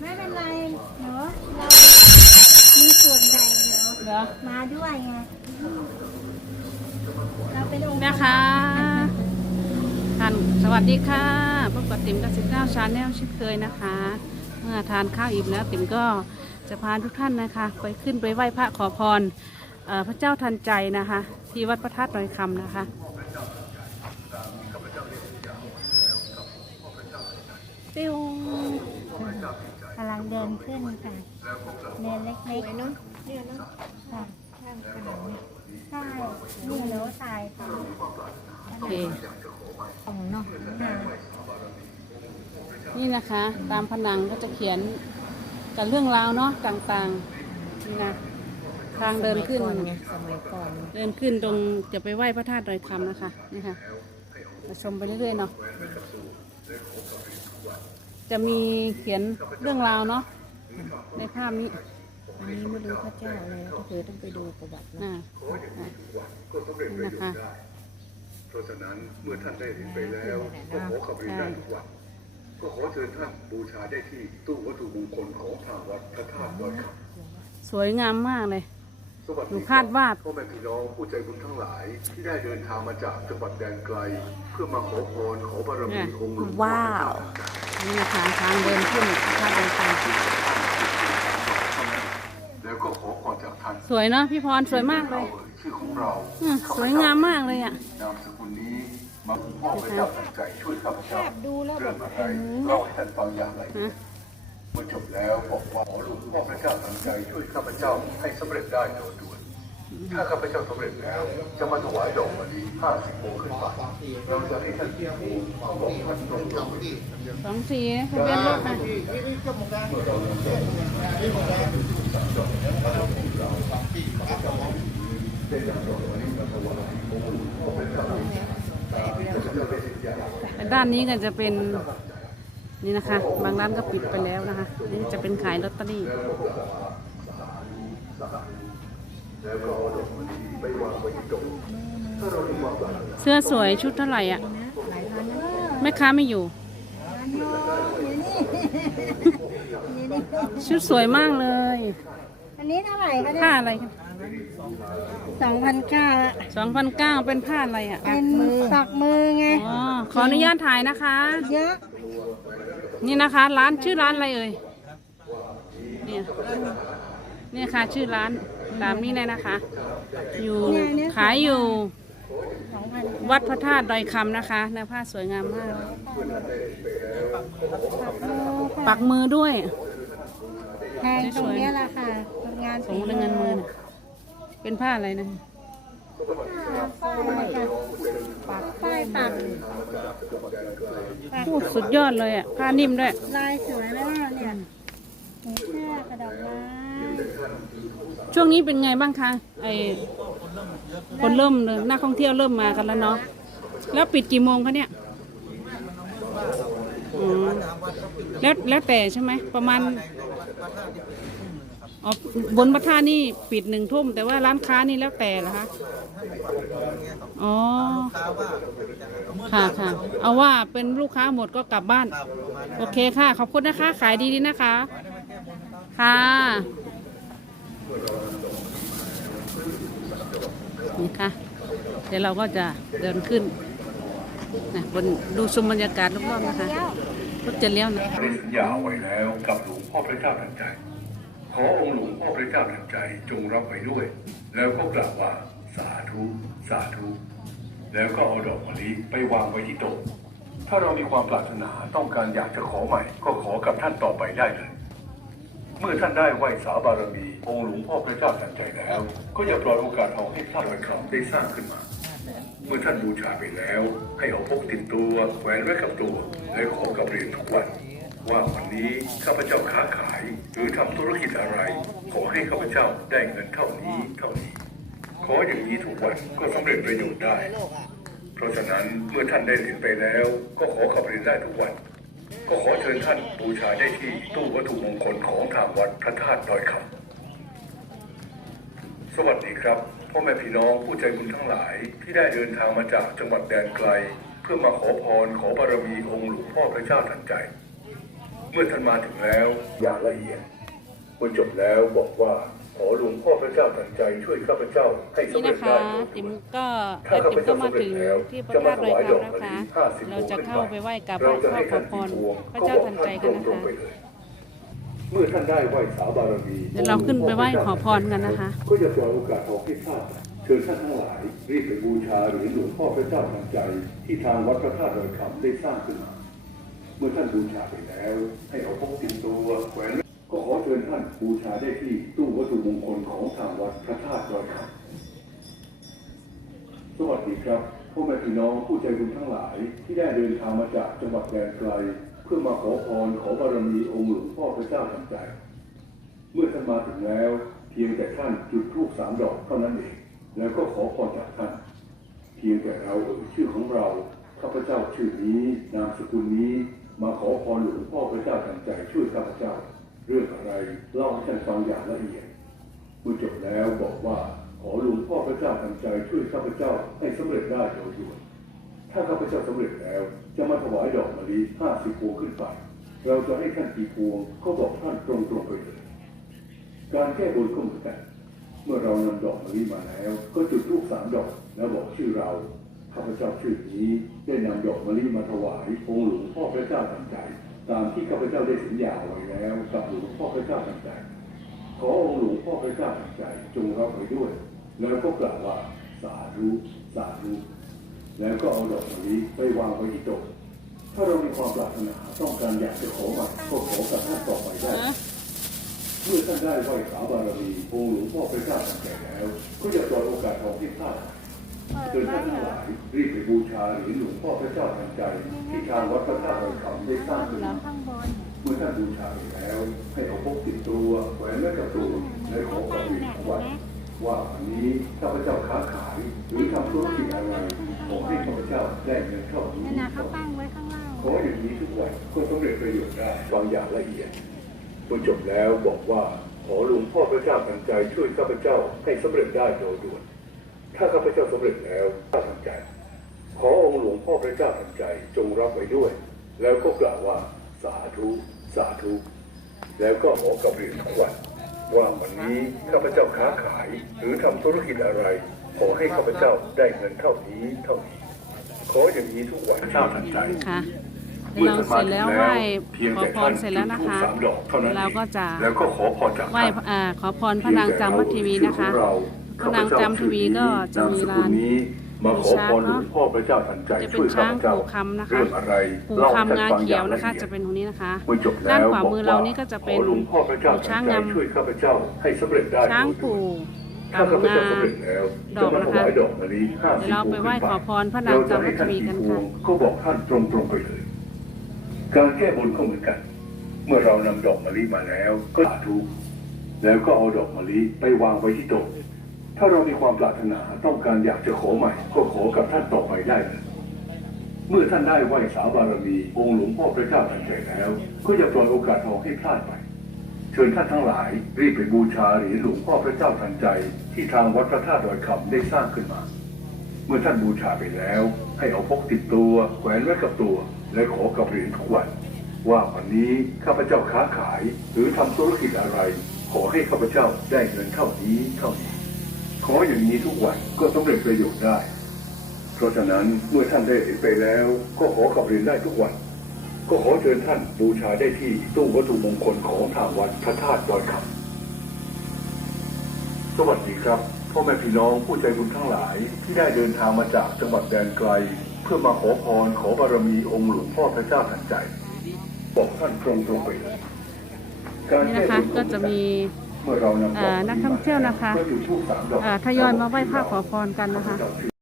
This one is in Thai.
ไม่เป็นไรเนาะเรามีส่วนแบ่งเนาะเหรอมาด้วยไงเราเป็นองค์นะคะ ท่านสวัสดีค่ะพบกับติ๋มกับสิบเก้าชาแนลเช่นเคยนะคะ เมื่อทานข้าวอิ่มแล้วติ๋มก็จะพาทุกท่านนะคะ ไปขึ้นไปไหว้พระขอพรเอ่อพระเจ้าทันใจนะคะ ที่วัดพระธาตุดอยคำนะคะปิ้ว กำลังเดินขึ้นค่ะ เดินเล็กๆเนาะเนี่ยเนาะค่ะข้างขนมใช่นี่เนาะตายค่ะโอเคของเนาะค่ะนี่นะคะ ตามผนังก็จะเขียนกับเรื่องราวเนาะต่างๆนี่นะทางเดินขึ้นไงสมัยก่อนเดินขึ้นตรงจะไปไหว้พระธาตุดอยคำนะคะนี่ค่ะมาชมไปเรื่อยๆเนาะ จะมีเขียนเรื่องราวเนาะในภาพนี้อันนี้ไม่รู้พระเจ้าเลยก็คือต้องไปดูประวัติเนาะอ่าอ่านี่นะคะเพราะฉะนั้นเมื่อท่านได้เห็นไปแล้วก็ขอขับเรียนได้ทุกวันก็ขอเชิญท่านบูชาได้ที่ตู้วัตถุมงคลของทางวัดพระธาตุดอยคสวยงามมากเลยำสวัสหนูดีคาดวาดพ่อแม่พี่น้องผู้ใจบุญทั้งหลาย ที่ได้เดินทางมาจากจังหวัดแดนไกล เพื่อมาขอพรขอบารมีองค์หลวงพ่อว้าว นี่นะคะทางเดินขึ้นพระธาตุดอยคแล้วก็ขอพรจากท่านสวยเนาะพี่พรสวยมากเลยชื่อของเราสวยงามมากเลยอะนามสกุลนี้มาพ่อพระเจ้าตั้งใจช่วยข้าพเจ้าดูแล้วแบเรื่อบงอะไรเล่าให้ท่านฟังอย่างไรเมื่อจบแล้วบอกว่าขอหลวงพ่อพระเจ้าตั้งใจช่วยข้าพเจ้าให้สำเร็จได้โดยด่วน ถ้าข้าพเจ้าสำเร็จแล้ว จะมาถวายดอกมะลิห้าสิบโมงขึ้นไปเราจะให้ท่านที่ภูมิบอกท่านตรงตรงสองสีทะเบียนรถนะด้านนี้ก็จะเป็นนี่นะคะ บางร้านก็ปิดไปแล้วนะคะ นี่จะเป็นขายลอตเตอรี่ เสื้อสวยชุดเท่าไหร่อะหลายพันนะแม่ค้าไม่อยู่พันโยอยู่นี่นี่นี่ชุดสวยมากเลย อันนี้เท่าไหร่คะเนี่ผ้ายอะไรคะสองพันเก้าสองพันเก้าเป็นผ้าอะไรอะเป็นปักมือไง อ๋อขออนุญาตถ่ายนะคะ เยอะ นี่นะคะร้านชื่อร้านอะไรเอ่ยเนี่ยเนี่ยค่ะชื่อร้าน ตามนี้เลยนะคะ อยู่ขายอยู่สองพันวัดพระธาตุดอยคำนะคะเนื้อผ้าสวยงามมาก ปักมือด้วยแพงตรงเนี้ยแหละค่ะงานสงเงินเงินมือน่ะเป็นผ้าอะไรนะป้ายค่ะปักป้ายปักปักพูดสุดยอดเลยอะ ผ้านิ่มด้วย ลายสวยไหมล่ะเนี่ย มีเสื้อกระดอกไม้ช่วงนี้เป็นไงบ้างคะไอคนเริ่มเลยนักท่องเที่ยวเริ่มมากันแล้วเนาะแล้วปิดกี่โมงคะเนี่ยอืมแล้วแล้วแต่ใช่ไหมประมาณอ๋อบนพระธาตุนี่ปิดหนึ่งทุ่ม แต่ว่าร้านค้านี่แล้วแต่เหรอคะอ๋อค่ะค่ะเอาว่าเป็นลูกค้าหมดก็กลับบ้าน โอเคค่ะ ขอบคุณนะคะ ขายดีๆนะคะ ค่ะ นี่ค่ะ เดี๋ยวเราก็จะเดินขึ้นนะบนดูชมบรรยากาศรอบๆนะคะรถจะเลี้ยวนะได้สัญญาเอาไว้แล้วกับหลวงพ่อพระเจ้าทันใจ ขอองค์หลวงพ่อพระเจ้าทันใจจงรับไว้ด้วย แล้วก็กล่าวว่าสาธุสาธุ แล้วก็เอาดอกมะลิไปวางไว้ที่โต๊ะถ้าเรามีความปรารถนาต้องการอยากจะขอใหม่ ก็ขอกับท่านต่อไปได้เลย เมื่อท่านได้ไหว้สาบารมีองค์หลวงพ่อพระเจ้าทันใจแล้ว ก็อย่าปล่อยโอกาสเอาให้พลาดไว้คราวได้สร้างขึ้นมา เมื่อท่านบูชาไปแล้ว ให้เอาพกติดตัวแหวนไว้กับตัว และขอกับเรียนทุกวัน ว่าวันนี้ข้าพเจ้าค้าขาย หรือทำธุรกิจอะไร ขอให้ข้าพเจ้าได้เงินเท่านี้เท่านี้ ขออย่างนี้ทุกวันก็สำเร็จประโยชน์ได้ เพราะฉะนั้นเมื่อท่านได้เรียนไปแล้ว ก็ขอขับเรียนได้ทุกวัน ก็ขอเชิญท่านบูชาได้ที่ตู้วัตถุมงคลของทางวัดพระธาตุดอยคำสวัสดีครับพ่อแม่พี่น้องผู้ใจบุญทั้งหลายที่ได้เดินทางมาจากจังหวัดแดนไกล เพื่อมาขอพรขอบารมีองค์หลวงพ่อพระเจ้าทันใจ เมื่อท่านมาถึงแล้วอย่างละเอียดเมื่อจบแล้วบอกว่า ขอหลวงพ่อพระเจ้าทันใจช่วยข้าพเจ้าให้นี่สำเร็นะจคะได้โดยติ๋มด่วนก็ถ้าแล้วข้าติ๋พมก็เจ้ามาสำเร็ถึจงแล้วที่พระจะมาธาตุถดอยวายคำดอกนะมะลิคะห้าสิบพเราวงจะขึ้นเข้าไปไปไหว้กราบไหเราว้จะขอให้ขท่าอนพกี่รพวงพระก็เจ้าบอกทันท่านใจตกันนะรงคะๆไปเลยเมื่อท่านได้ไหว้สาบารมีเดี๋ยวเราขึ้นไปไหว้ขอพรกันนะคะ ก็จะปล่อยโอกาสทองให้พลาดเชิญท่านทั้งหลาย รีบไปบูชาเหรียญหลวงพ่อพระเจ้าทันใจ ที่ทางวัดพระธาตุดอยคำได้สร้างขึ้นมา เมื่อท่านบูชาไปแล้ว ให้เอาพกติดตัวแหวน ก็ขอเชิญท่านบูชาได้ที่ตู้วัตถุมงคลของทางวัดพระธาตุดอยคำสวัสดีครับพ่อแม่พี่น้องผู้ใจบุญทั้งหลาย ที่ได้เดินทางมาจากจังหวัดแดนไกล เพื่อมาขอพรขอบารมีองค์หลวงพ่อพระเจ้าทันใจ เมื่อท่านมาถึงแล้ว เพียงแต่ท่านจุดธูปสามดอกเท่านั้นเองแล้วก็ขอพรจากท่าน เพียงแต่เราเอ่ยชื่อของเราข้าพเจ้าชื่อนี้นามสกุลนี้ มาขอพรหลวงพ่อพระเจ้าทันใจช่วยข้าพเจ้า เรื่องอะไรเล่าให้ท่านฟังอย่างละเอียดเมื่อจบแล้วบอกว่าขอหลวงพ่อพระเจ้าทันใจช่วยข้าพเจ้าให้สำเร็จได้โดยด่วนถ้าข้าพเจ้าสำเร็จแล้วจะมาถวายดอกมะลิห้าสิบพวงขึ้นไป เราจะให้ท่านกี่พวงก็บอกท่านตรงๆไปเลย การแก้บนก็เหมือนกันเมื่อเรานำดอกมะลิมาแล้ว ก็จุดธูปสามดอกแล้วบอกชื่อเราข้าพเจ้าชื่อนี้ได้นำดอกมะลิมาถวายองค์หลวงพ่อพระเจ้าทันใจ ตามที่ข้าพเจ้าได้สัญญาไว้แล้วกับหลวงพ่อพระเจ้าทันใจขอองค์หลวงพ่อพระเจ้าทันใจจงรับไว้ด้วย แล้วก็กล่าวว่าสาธุสาธุแล้วก็เอาดอกมะลิไปวางไว้ที่โต๊ะถ้าเรามีความปรารถนาต้องการอยากจะขอใหม่ก็ขอกับท่านต่อไปได้เมื่อท่านได้ไหว้สาบารมีองค์หลวงพ่อพระเจ้าทันใจแล้ว ก็จะปล่อยโอกาสทองที่พลาด เปิดเชิญไว้ท่านเหรทั้งหลายรีบไปบูชาเหรียญหลวงพ่อพระเจ้าทันใจ ที่ทางวัดพระธาตุดอยคำได้สร้างขึ้นเมื่อท่านบูชาไปแล้ว ให้เอาพกติดตัวแหวนและกระตูนและขอความดีขวัดว่าวันนี้ข้าพเจ้าค้าขายหรือทำธุรกิจอะไรขอให้ข้าพเจ้าได้เงินเท่านี้นะเขาตั้งไว้ข้างล่างขออย่างนี้ทุกวันก็สำเร็จประโยชน์ได้ฟังอย่างละเอียดเมื่อจบแล้วบอกว่าขอหลวงพ่อพระเจ้าทันใจช่วยข้าพเจ้าให้สำเร็จได้โดยด่วน ถ้าข้าพเจ้าสำเร็จแล้วข้าทันใจ ขอองค์หลวงพ่อพระเจ้าทันใจจงรับไว้ด้วย แล้วก็กล่าวว่าสาธุสาธุ แล้วก็ขอกับเรียนทุกวันว่าวันนี้ข้าพเจ้าค้าขาย หรือทำธุรกิจอะไร ขอให้ข้าพเจ้าได้เงินเท่านี้เท่านี้ ขออย่างนี้ทุกวันเจ้าทันใจค่ะเราเสร็จแล้วไหว้ขอพรเสร็จแล้วนะคะเราก็จะแล้วก็ขอพรจากไหว้อ่าขอพรพระนางจำวัดทีวีนะคะ พระนางจำทีวีก็จะมีร้านมาขอพรหลวงพ่อพระเจ้าทันใจจะเป็ช่วนยข้าช้างพเจ้าผูกคำนะคะเรื่องอะไรหูเล่าให้คำท่านงาฟังอเขียย่าวงละนะคะเอียจะดเป็นตรงนี้นะคะเมื่อจบแล้วด้านขวามือเรานี่ก็จะเป็นขอหลวงพ่อพระเจ้าช้างทันใจงามช่วยข้าพเจ้าให้สำเร็จได้ช้างโดยด่วนปู่ถ้าข้าพกำเจ้างาสำเร็จแล้วดจะอกมานะถคะวายดอกมะลิห้าเดี๋สิยวบเราไปไหว้ขอพรพระนางเราจะจำวัให้ดทีท่านวีกี่กันพวค่ะงก็บอกท่านตรงๆไปเลย การแก้บนก็เหมือนกัน เมื่อเรานำดอกมะลิมาแล้ว ก็สาธุแล้วก็เอาดอกมะลิไปวางไว้ที่โต๊ะ ถ้าเรามีความปรารถนาต้องการอยากจะขอใหม่ ก็ขอกับท่านต่อไปได้เลยเมื่อท่านได้ไหว้สาบารมีองค์หลวงพ่อพระเจ้าทันใจแล้ว ก็อย่าปล่อยโอกาสทองให้พลาดไป เชิญท่านทั้งหลาย รีบไปบูชาเหรียญหลวงพ่อพระเจ้าทันใจ ที่ทางวัดพระธาตุดอยคำได้สร้างขึ้นมา เมื่อท่านบูชาไปแล้ว ให้เอาพกติดตัวแขวนไว้กับตัว และขอกับเหรียญทุกวัน ว่าวันนี้ข้าพเจ้าค้าขายหรือทำธุรกิจอะไร ขอให้ข้าพเจ้าได้เงินเท่านี้เท่านี้ ขออย่างนี้ทุกวันก็สำเร็จประโยชน์ได้ เพราะฉะนั้นเมื่อท่านได้ไปแล้วก็ขอกับเรียนได้ทุกวัน ก็ขอเชิญท่านบูชาได้ที่ตู้วัตถุมงคลของทางวัดพระธาตุดอยคำสวัสดีครับพ่อแม่พี่น้องผู้ใจบุญทั้งหลายที่ได้เดินทางมาจากจังหวัดแดนไกล เพื่อมาขอพรขอบารมีองค์หลวงพ่อพระเจ้าทันใจ บอกท่านตรงๆไปเลยนี่นะคะก็จะมี นำดอกอ่านักท่องเที่ยวนะคะก็จุดธูปสามดอกอ่าทยอยมาไหว้พระขอพรกันนะคะข้าพเจ้า